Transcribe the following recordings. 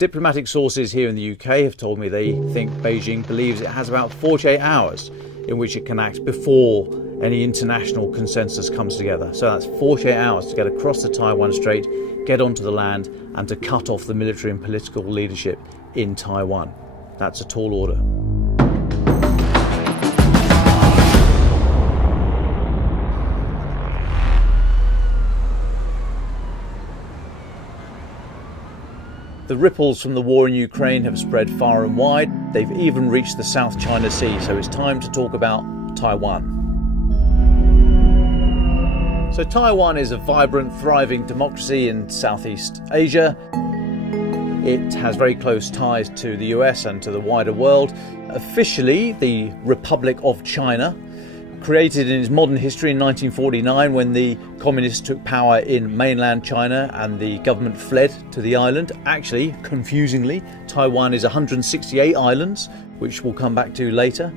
Diplomatic sources here in the UK have told me they think Beijing believes it has about 48 hours in which it can act before any international consensus comes together. So that's 48 hours to get across the Taiwan Strait, get onto the land, and to cut off the military and political leadership in Taiwan. That's a tall order. The ripples from the war in Ukraine have spread far and wide. They've even reached the South China Sea, so it's time to talk about Taiwan. So Taiwan is a vibrant, thriving democracy in Southeast Asia. It has very close ties to the US and to the wider world. Officially, the Republic of China, created in its modern history in 1949 when the communists took power in mainland China and the government fled to the island. Actually, confusingly, Taiwan is 168 islands, which we'll come back to later.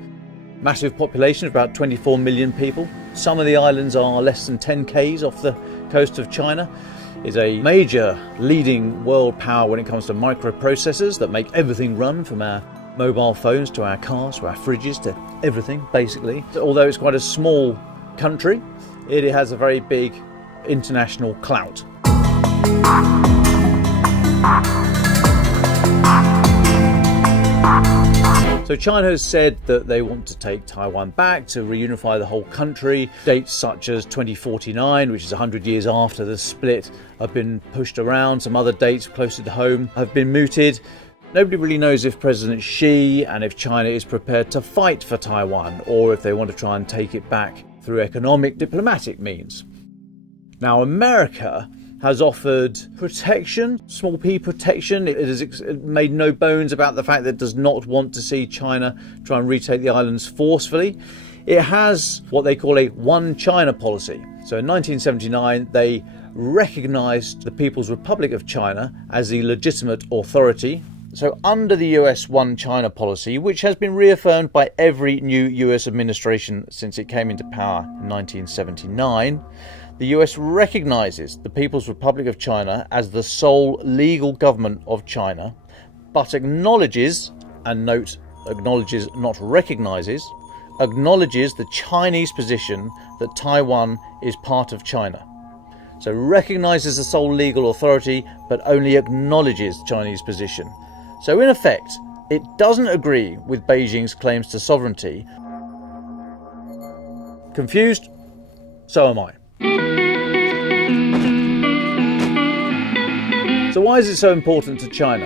Massive population, about 24 million people. Some of the islands are less than 10 k's off the coast of China. It's a major leading world power when it comes to microprocessors that make everything run, from our mobile phones to our cars to our fridges to everything, basically. Although it's quite a small country, it has a very big international clout. So China has said that they want to take Taiwan back, to reunify the whole country. Dates such as 2049, which is 100 years after the split, have been pushed around. Some other dates closer to home have been mooted. Nobody really knows if President Xi and if China is prepared to fight for Taiwan, or if they want to try and take it back through economic, diplomatic means. Now, America has offered protection, small p protection. It has made no bones about the fact that it does not want to see China try and retake the islands forcefully. It has what they call a one China policy. So in 1979, they recognized the People's Republic of China as the legitimate authority. So under the US One China policy, which has been reaffirmed by every new US administration since it came into power in 1979, the US recognises the People's Republic of China as the sole legal government of China, but acknowledges, and note, acknowledges, not recognises, acknowledges the Chinese position that Taiwan is part of China. So recognises the sole legal authority, but only acknowledges Chinese position. So in effect, it doesn't agree with Beijing's claims to sovereignty. Confused? So am I. So why is it so important to China?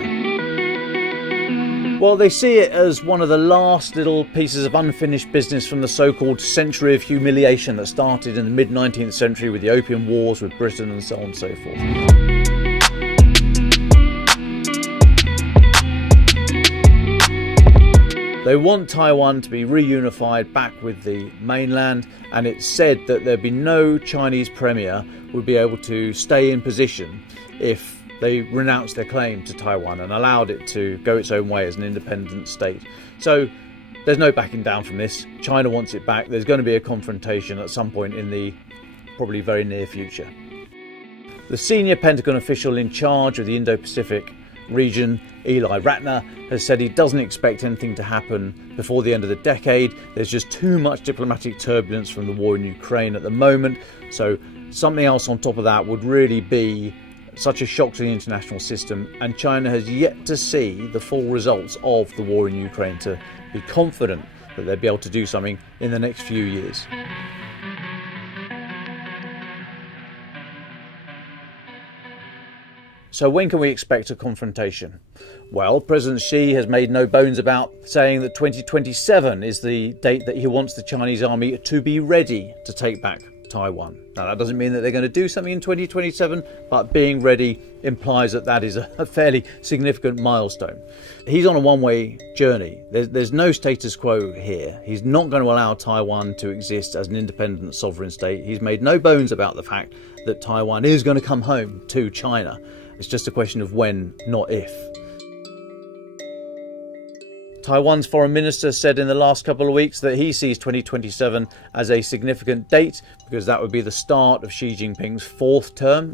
Well, they see it as one of the last little pieces of unfinished business from the so-called century of humiliation that started in the mid-19th century with the Opium Wars with Britain and so on and so forth. They want Taiwan to be reunified back with the mainland, and it's said that there'd be no Chinese premier would be able to stay in position if they renounced their claim to Taiwan and allowed it to go its own way as an independent state. So there's no backing down from this. China wants it back. There's going to be a confrontation at some point in the probably very near future. The senior Pentagon official in charge of the Indo-Pacific region, Eli Ratner, has said he doesn't expect anything to happen before the end of the decade. There's just too much diplomatic turbulence from the war in Ukraine at the moment. So something else on top of that would really be such a shock to the international system, and China has yet to see the full results of the war in Ukraine to be confident that they'll be able to do something in the next few years. So when can we expect a confrontation? Well, President Xi has made no bones about saying that 2027 is the date that he wants the Chinese army to be ready to take back Taiwan. Now, that doesn't mean that they're going to do something in 2027, but being ready implies that that is a fairly significant milestone. He's on a one-way journey. There's no status quo here. He's not going to allow Taiwan to exist as an independent sovereign state. He's made no bones about the fact that Taiwan is going to come home to China. It's just a question of when, not if. Taiwan's foreign minister said in the last couple of weeks that he sees 2027 as a significant date because that would be the start of Xi Jinping's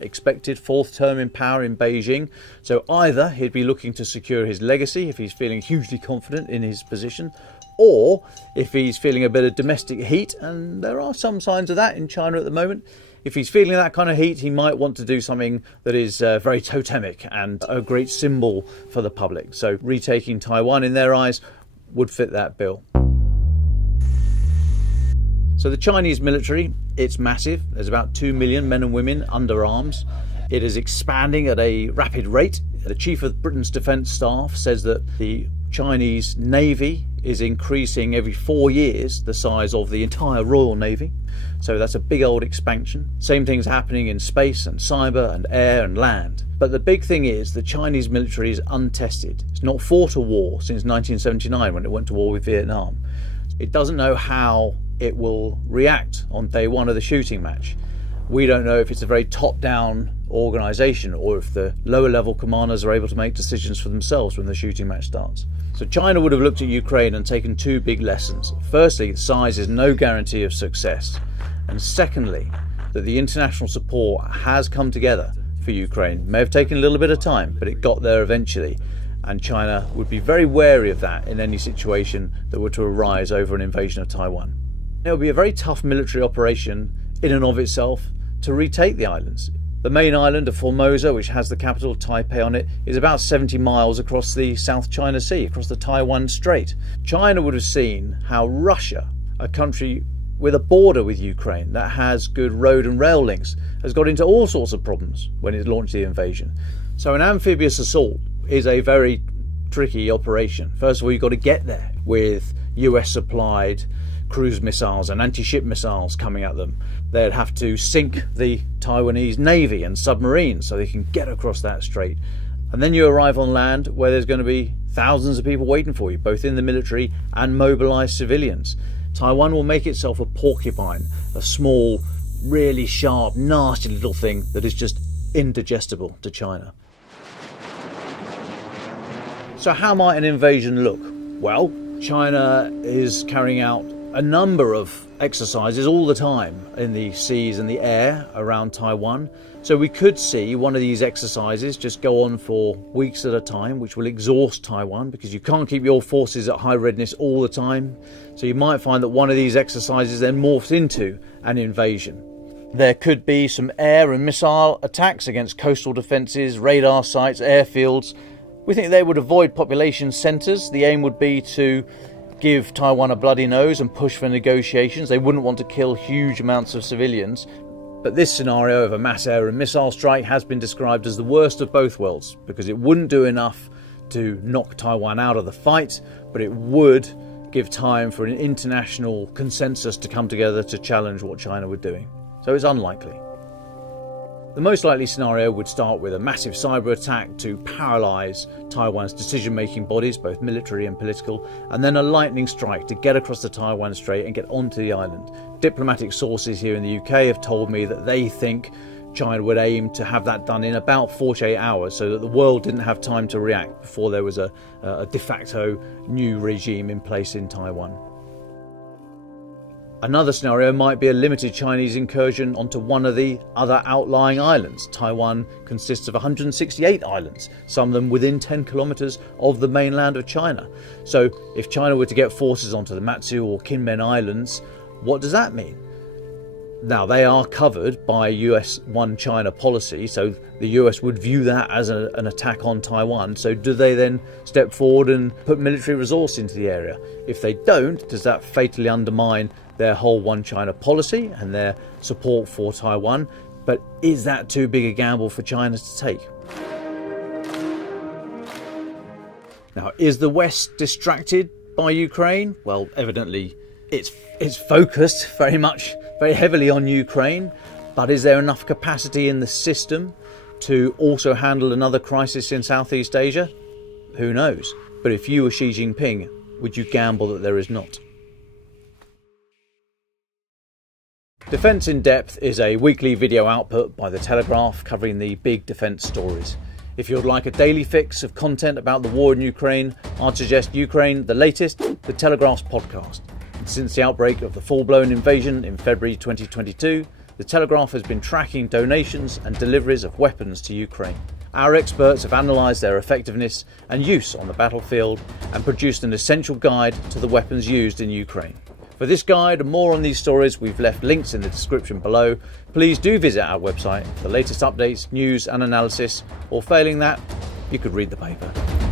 expected fourth term in power in Beijing. So either he'd be looking to secure his legacy if he's feeling hugely confident in his position, or if he's feeling a bit of domestic heat, and there are some signs of that in China at the moment. If he's feeling that kind of heat, he might want to do something that is very totemic and a great symbol for the public. So retaking Taiwan, in their eyes, would fit that bill. So the Chinese military, it's massive. There's about 2 million men and women under arms. It is expanding at a rapid rate. The Chief of Britain's Defence Staff says that the Chinese Navy is increasing every 4 years the size of the entire Royal Navy. So that's a big old expansion. Same thing's happening in space and cyber and air and land. But the big thing is the Chinese military is untested. It's not fought a war since 1979 when it went to war with Vietnam. It doesn't know how it will react on day one of the shooting match. We don't know if it's a very top-down organisation or if the lower level commanders are able to make decisions for themselves when the shooting match starts. So China would have looked at Ukraine and taken two big lessons. Firstly, size is no guarantee of success. And secondly, that the international support has come together for Ukraine. It may have taken a little bit of time, but it got there eventually. And China would be very wary of that in any situation that were to arise over an invasion of Taiwan. It would be a very tough military operation in and of itself to retake the islands. The main island of Formosa, which has the capital Taipei on it, is about 70 miles across the South China Sea, across the Taiwan Strait. China would have seen how Russia, a country with a border with Ukraine that has good road and rail links, has got into all sorts of problems when it launched the invasion. So an amphibious assault is a very tricky operation. First of all, you've got to get there with US supplied cruise missiles and anti-ship missiles coming at them. They'd have to sink the Taiwanese Navy and submarines so they can get across that strait. And then you arrive on land where there's going to be thousands of people waiting for you, both in the military and mobilized civilians. Taiwan will make itself a porcupine, a small, really sharp, nasty little thing that is just indigestible to China. So how might an invasion look? Well, China is carrying out a number of exercises all the time in the seas and the air around Taiwan. So we could see one of these exercises just go on for weeks at a time, which will exhaust Taiwan because you can't keep your forces at high readiness all the time. So you might find that one of these exercises then morphs into an invasion. There could be some air and missile attacks against coastal defences, radar sites, airfields. We think they would avoid population centres. The aim would be to give Taiwan a bloody nose and push for negotiations. They wouldn't want to kill huge amounts of civilians. But this scenario of a mass air and missile strike has been described as the worst of both worlds because it wouldn't do enough to knock Taiwan out of the fight, but it would give time for an international consensus to come together to challenge what China were doing. So it's unlikely. The most likely scenario would start with a massive cyber attack to paralyse Taiwan's decision-making bodies, both military and political, and then a lightning strike to get across the Taiwan Strait and get onto the island. Diplomatic sources here in the UK have told me that they think China would aim to have that done in about 48 hours so that the world didn't have time to react before there was a de facto new regime in place in Taiwan. Another scenario might be a limited Chinese incursion onto one of the other outlying islands. Taiwan consists of 168 islands, some of them within 10 kilometres of the mainland of China. So if China were to get forces onto the Matsu or Kinmen Islands, what does that mean? Now, they are covered by US One China policy, so the US would view that as an attack on Taiwan. So do they then step forward and put military resource into the area? If they don't, does that fatally undermine their whole One China policy and their support for Taiwan? But is that too big a gamble for China to take? Now, is the West distracted by Ukraine? Well, evidently it's focused very heavily on Ukraine, but is there enough capacity in the system to also handle another crisis in Southeast Asia? Who knows? But if you were Xi Jinping, would you gamble that there is not? Defence in Depth is a weekly video output by The Telegraph covering the big defence stories. If you'd like a daily fix of content about the war in Ukraine, I'd suggest Ukraine, the latest, the Telegraph's podcast. And since the outbreak of the full-blown invasion in February 2022, the Telegraph has been tracking donations and deliveries of weapons to Ukraine. Our experts have analysed their effectiveness and use on the battlefield and produced an essential guide to the weapons used in Ukraine. For this guide and more on these stories, we've left links in the description below. Please do visit our website for the latest updates, news and analysis, or failing that, you could read the paper.